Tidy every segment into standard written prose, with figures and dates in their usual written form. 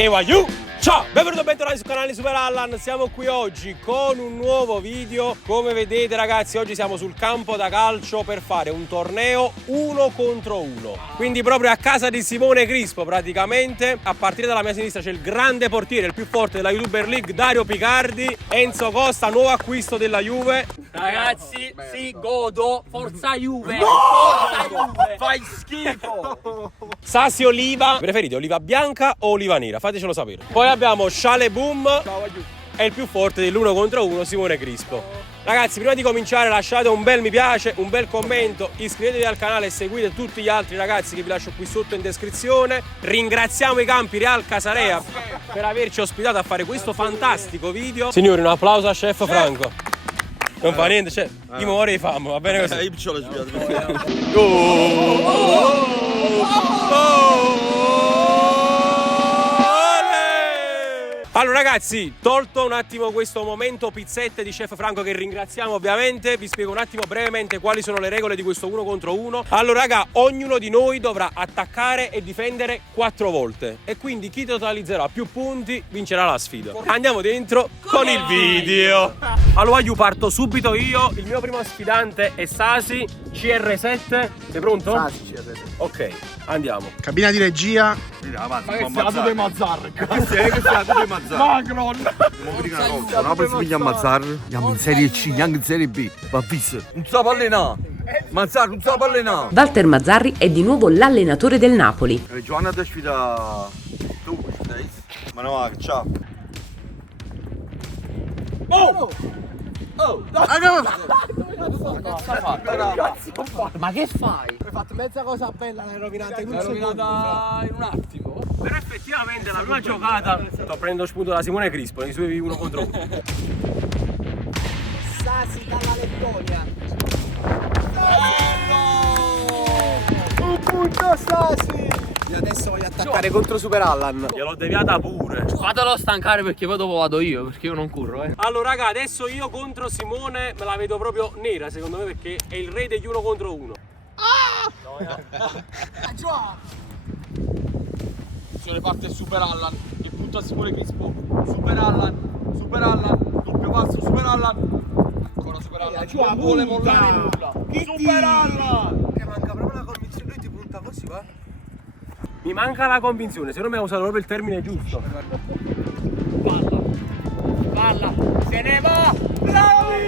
Ewayu! Ciao, benvenuti e bentornati sul canale Super Allan. Siamo qui oggi con un nuovo video. Come vedete ragazzi, oggi siamo sul campo da calcio per fare un torneo 1 contro 1. Quindi proprio a casa di Simone Crispo praticamente. A partire dalla mia sinistra c'è il grande portiere, il più forte della YouTuber League, Dario Picardi. Enzo Costa, nuovo acquisto della Juve. Ragazzi, sì, godo. Forza Juve. No! Forza Juve. Fai schifo. Sasi Oliva. Preferite oliva bianca o oliva nera? Fatecelo sapere. Poi abbiamo Shale Boom e il più forte dell'1 contro 1, Simone Crispo. Ragazzi, prima di cominciare lasciate un bel mi piace, un bel commento, iscrivetevi al canale e seguite tutti gli altri ragazzi che vi lascio qui sotto in descrizione. Ringraziamo i campi Real Casarea per averci ospitato a fare questo fantastico video. Signori, un applauso a Chef Franco. Non fa niente, cioè, io muore di fame, va bene così? Io ce l'ho spiato. Allora ragazzi, tolto un attimo questo momento pizzette di Chef Franco che ringraziamo ovviamente, vi spiego un attimo brevemente quali sono le regole di questo 1 contro 1. Allora raga, ognuno di noi dovrà attaccare e difendere 4 volte e quindi chi totalizzerà più punti vincerà la sfida. Andiamo dentro con il video. Allora io parto subito io, il mio primo sfidante è Sasi, CR7, sei pronto? Sasi, CR7. Ok, andiamo. Cabina di regia. Ma che sei la tua Mazzar? Che sei la tua Mazzar? Macron. No, poi si piglia a Mazzar. Andiamo in Serie C, neanche in Serie B. Va visto. Non sa allenare. Mazzar, non sa allenare. Walter Mazzarri è di nuovo l'allenatore del Napoli. Giovanna ti sfida tu, stai? Ma no, ciao. Oh! Ma che fai? Hai fatto mezza cosa bella, l'hai rovinata in un secondo. In un attimo. Però effettivamente la prima giocata sto prendendo spunto da Simone Crispo nei suoi 1 contro 1. Sasi dalla Lettonia. Un punto Sasi. E adesso voglio attaccare contro Super Allan. Gliel'ho deviata pure. Fatelo stancare perché poi dopo vado io, perché io non curro, Allora raga, adesso io contro Simone me la vedo proprio nera secondo me perché è il re degli 1 contro 1. Attenzione, parte Super Allan che punta a Simone Crispo. Super Allan, doppio passo, Super Allan. Ancora Super Allan, non vuole mollare nulla. Super Allan! Che manca proprio la convinzione, lui ti punta così, va? Mi manca la convinzione, secondo me ha usato proprio il termine giusto. Palla, se ne va! Bravi!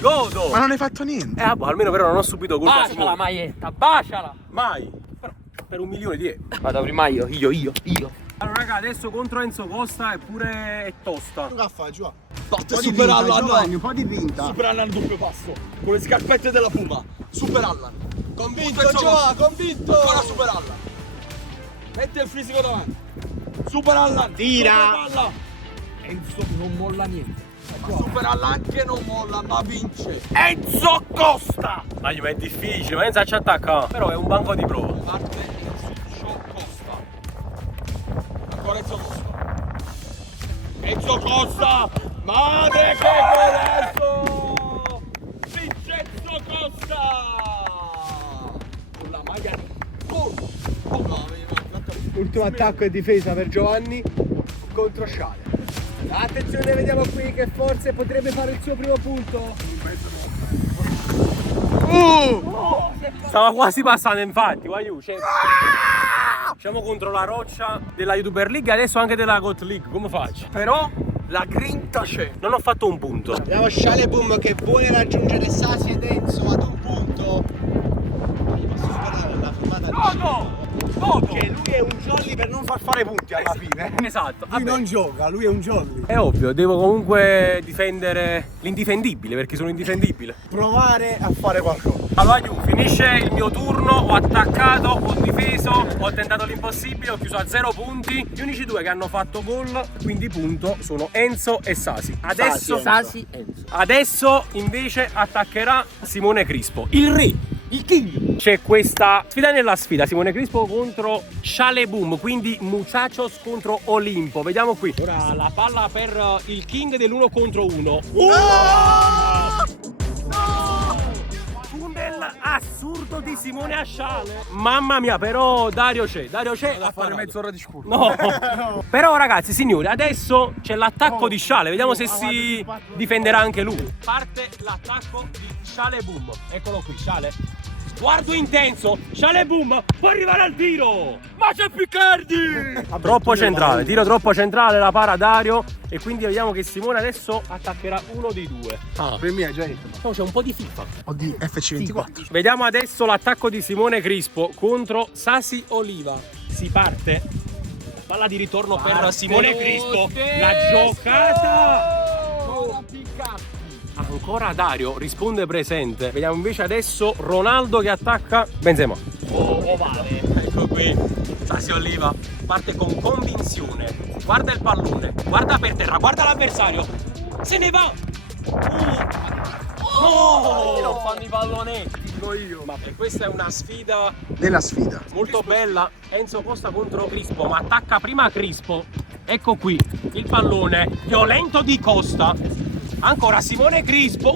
Godo! Ma non hai fatto niente. Boh, almeno però non ho subito colpa Baciala Simone. Maietta, baciala! Mai! Però per 1 milione di euro. Vado prima io. Allora raga, adesso contro Enzo Costa eppure è tosta. Che fai, Giovanni? Batte Super Allan. Un po' di vinta. Super Allan doppio passo. Con le scarpette della Puma. Super Allan. Convinto, Giova, convinto! Ancora Super Allan. Mette il fisico davanti. Super Allan. Tira. Super Allan. Enzo non molla niente. Super Allan che non molla ma vince. Enzo Costa! Ma è difficile, ma Enzo ci attacca. Però è un banco di prova. Parte Enzo Costa. Ancora Enzo Costa. Enzo Costa. Madre che golazo! Vincenzo Costa! Con la maglia di gol. Ultimo attacco e difesa per Giovanni contro Sciale. Attenzione, vediamo qui che forse potrebbe fare il suo primo punto. Stava quasi passando infatti, guaiu, siamo contro la roccia della YouTuber League e adesso anche della GOAT League, come faccio? Però la grinta c'è. Non ho fatto un punto. Vediamo Shale Boom che vuole raggiungere Sasi ed Enzo ad un punto. Gli posso superare la fermata di Che lui è un jolly per non far fare punti alla fine. Esatto. Lui non gioca, lui è un jolly. È ovvio, devo comunque difendere l'indifendibile perché sono indifendibile. Provare a fare qualcosa. Allora Ju, finisce il mio turno, ho attaccato, ho difeso, ho tentato l'impossibile, ho chiuso a 0 punti. Gli unici 2 che hanno fatto gol, quindi punto, sono Enzo e Sasi. Sasi Enzo. Adesso invece attaccherà Simone Crispo, il re, Il king. C'è questa sfida nella sfida, Simone Crispo contro Shale Boom, quindi Muchachos contro Olimpo. Vediamo qui. Ora la palla per il king dell'1 contro 1. Tunnel gol assurdo di Simone a Sciale. Mamma mia, però Dario c'è. A fare mezz'ora di scuro. No. Però ragazzi, signori, adesso c'è l'attacco di Sciale. Vediamo se si difenderà anche lui. Parte l'attacco di Sciale Boom. Eccolo qui, Sciale. Sguardo intenso. Sciale Boom. Può arrivare al tiro. Ma c'è Piccardi. Troppo centrale. Tiro troppo centrale. La para Dario. E quindi vediamo che Simone adesso attaccherà uno dei due. Per me è già detto. Oh, c'è un po' di FIFA. Ho di FC24. Vediamo adesso l'attacco di Simone Crispo contro Sasi Oliva. Si parte. Palla di ritorno per Simone Crispo. La giocata. Ancora Dario risponde presente. Vediamo invece adesso Ronaldo che attacca Benzema. Ovale. Ecco qui. Sasi Oliva parte con convinzione. Guarda il pallone. Guarda per terra. Guarda l'avversario. Se ne va. No! Non fanno i pallonetti. Dico io. E questa è una sfida Della sfida. molto bella. Enzo Costa contro Crispo, ma attacca prima Crispo. Ecco qui il pallone violento di Costa. Ancora Simone Crispo.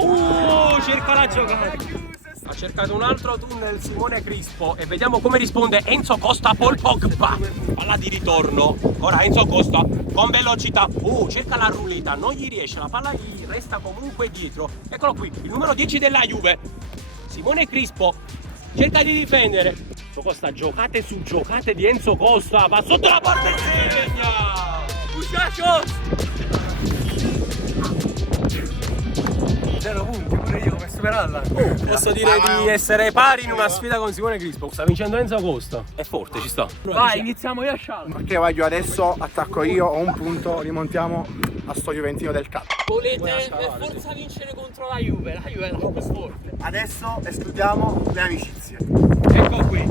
Cerca la giocata. Ha cercato un altro tunnel Simone Crispo e vediamo come risponde Enzo Costa. Paul Pogba. Palla di ritorno. Ora Enzo Costa con velocità. Cerca la ruleta, non gli riesce, la palla gli resta comunque dietro. Eccolo qui, il numero 10 della Juve. Simone Crispo cerca di difendere. Enzo Costa, giocate su giocate di Enzo Costa. Va sotto la porta e segna. Muchachos. 0 punti, pure io per superarla. Posso dire di essere pari in una sfida con Simone Crispo. Sta vincendo Enzo Costa. È forte, ci sta. Vai, iniziamo io a Sciale. Perché voglio adesso attacco io, ho un punto, rimontiamo a sto Juventino del cazzo. Volete per forza vincere contro la Juve è la più forte. Adesso escludiamo le amicizie. Ecco qui.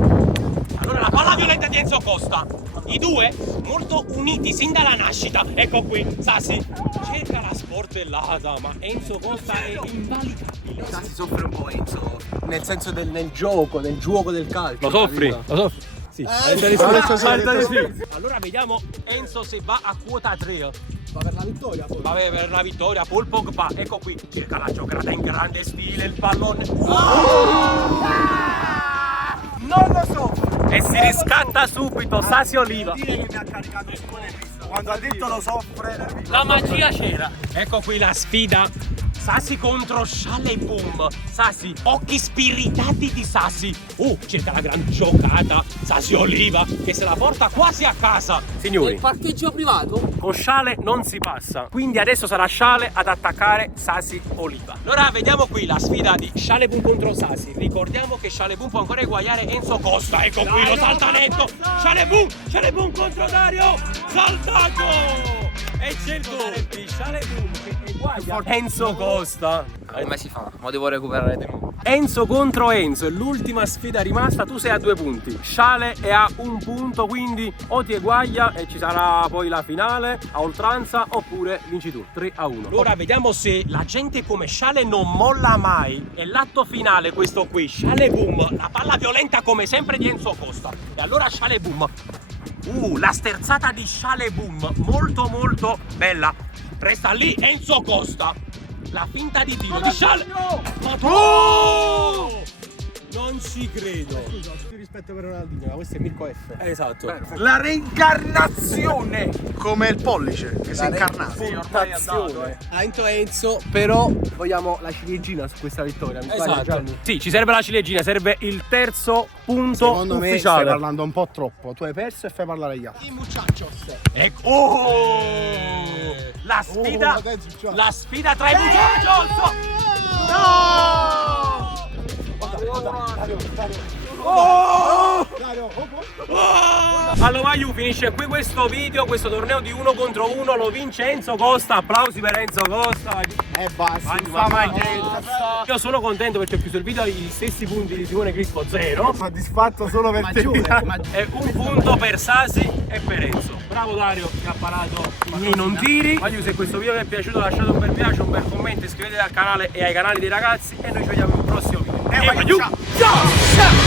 Allora la palla violenta di Enzo Costa. I due molto uniti sin dalla nascita. Ecco qui, Sasi cerca la sportellata, ma Enzo Costa è invalicabile. Si soffre un po' Enzo, nel senso del gioco del calcio. Lo soffri? Lo soffri? Sì. Allora vediamo Enzo se va a quota 3. Va per la vittoria poi. Va per la vittoria, Paul Pogba. Ecco qui, cerca la giocata in grande stile, il pallone. Non lo so! E si riscatta subito Sasi Oliva. Dire che mi ha caricato Simone Cristo. Quando ha detto lo soffre. La magia c'era. Ecco qui la sfida. Sasi contro Sciale Boom. Sasi, occhi spiritati di Sasi. Cerca la gran giocata. Sasi Oliva che se la porta quasi a casa. Signori, Il parcheggio privato? con Sciale non si passa. Quindi adesso sarà Sciale ad attaccare Sasi Oliva. Allora vediamo qui la sfida di Sciale Boom contro Sasi. Ricordiamo che Sciale Boom può ancora eguagliare Enzo Costa. Ecco qui lo saltanetto. Sciale Boom contro Dario. Saltato! E c'è il gol di Sciale Boom che eguaglia Enzo Costa. Come si fa? Ma devo recuperare di nuovo. Enzo contro Enzo è l'ultima sfida rimasta. Tu sei a 2 punti, Sciale è a 1 punto, quindi o ti eguaglia e ci sarà poi la finale a oltranza oppure vinci tu 3-1. Allora vediamo se la gente come Sciale non molla mai. È l'atto finale questo qui. Sciale Boom, la palla violenta come sempre di Enzo Costa. E allora Sciale Boom. La sterzata di Sciale Boom, molto molto bella. Resta lì Enzo Costa. La finta di tiro di Sciale. Non ci credo. Scusa, ho tutto il rispetto per Ronaldinho, ma questo è Mirko F. Esatto. La reincarnazione! Come il pollice che si è incarnato. Ha vinto Enzo, però vogliamo la ciliegina su questa vittoria. Mi sbaglio, Esatto. Gianni? Sì, ci serve la ciliegina, serve il terzo punto Secondo me stai ufficiale. parlando un po' troppo. Tu hai perso e fai parlare agli altri. Ecco. La sfida. La sfida tra i muchachos. No! Allora Ju finisce qui questo video, questo torneo di 1 contro 1, lo vince Enzo Costa, applausi per Enzo Costa. E basta. Io sono contento perché ho chiuso il video agli stessi punti di Simone Crispo 0 Soddisfatto solo per te. e 1 punto per Sasi e per Enzo. Bravo Dario che ha parato i miei non tiri. Se questo video vi è piaciuto lasciate un bel mi piace, un bel commento, iscrivetevi al canale e ai canali dei ragazzi e noi ci vediamo in un prossimo video. Ciao!